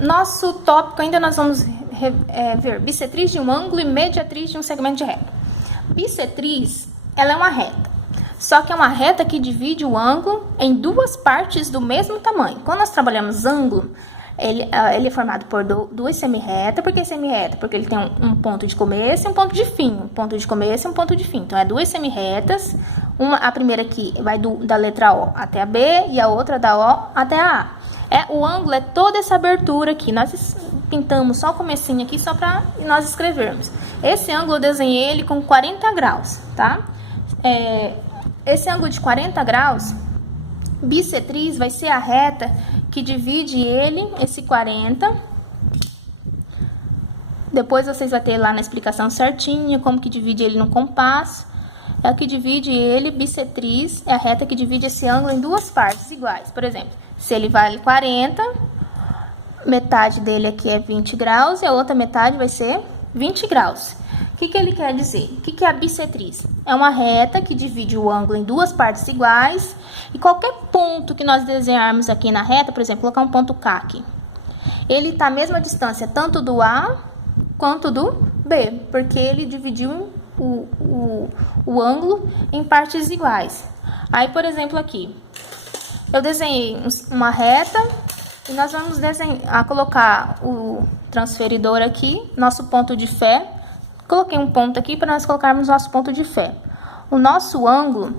Nosso tópico ainda nós vamos ver bissetriz de um ângulo e mediatriz de um segmento de reta. Bissetriz, ela é uma reta, só que é uma reta que divide o ângulo em duas partes do mesmo tamanho. Quando nós trabalhamos ângulo, ele é formado por duas semirretas. Por que semirreta? Porque ele tem um ponto de começo e um ponto de fim. Um ponto de começo e um ponto de fim. Então, é duas semirretas. A primeira aqui vai da letra O até a B e a outra da O até a A. O ângulo é toda essa abertura aqui. Nós pintamos só o comecinho aqui, só para nós escrevermos. Esse ângulo eu desenhei ele com 40 graus, tá? Esse ângulo de 40 graus, bissetriz, vai ser a reta que divide ele, esse 40. Depois vocês vão ter lá na explicação certinha como que divide ele no compasso. É o que divide ele, bissetriz, é a reta que divide esse ângulo em duas partes iguais. Por exemplo, se ele vale 40, metade dele aqui é 20 graus e a outra metade vai ser 20 graus. O que ele quer dizer? O que é a bissetriz? É uma reta que divide o ângulo em duas partes iguais e qualquer ponto que nós desenharmos aqui na reta, por exemplo, colocar um ponto K aqui, ele está à mesma distância tanto do A quanto do B, porque ele dividiu o ângulo em partes iguais. Aí, por exemplo, aqui, eu desenhei uma reta e nós vamos colocar o transferidor aqui, nosso ponto de fé. Coloquei um ponto aqui para nós colocarmos nosso ponto de fé. O nosso ângulo,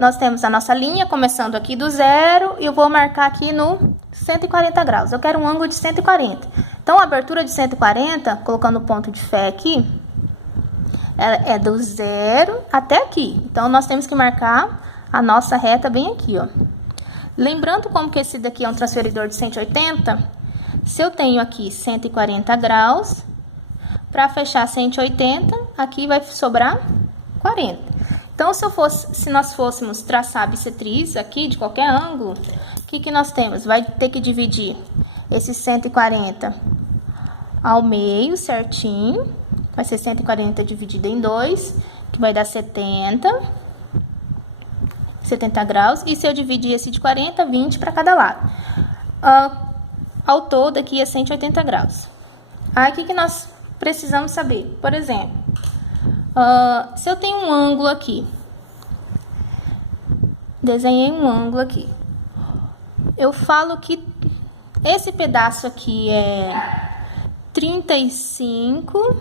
nós temos a nossa linha começando aqui do zero e eu vou marcar aqui no 140 graus. Eu quero um ângulo de 140. Então, a abertura de 140, colocando o ponto de fé aqui, é do zero até aqui. Então, nós temos que marcar a nossa reta bem aqui, ó. Lembrando como que esse daqui é um transferidor de 180, se eu tenho aqui 140 graus, para fechar 180, aqui vai sobrar 40. Então, se nós fôssemos traçar a bissetriz aqui de qualquer ângulo, o que nós temos? Vai ter que dividir esse 140 ao meio, certinho. Vai ser 140 dividido em 2, que vai dar 70 graus. E se eu dividir esse de 40, 20 para cada lado. Ao todo, aqui é 180 graus. Aí, o que nós precisamos saber? Por exemplo, se eu tenho um ângulo aqui, desenhei um ângulo aqui, eu falo que esse pedaço aqui é 35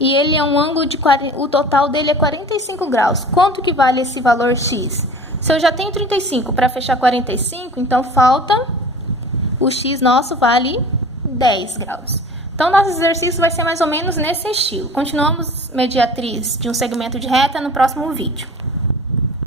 e ele é um ângulo de 40, o total dele é 45 graus. Quanto que vale esse valor X? Se eu já tenho 35 para fechar 45, então falta o X nosso vale 10 graus. Então, nosso exercício vai ser mais ou menos nesse estilo. Continuamos mediatriz de um segmento de reta no próximo vídeo.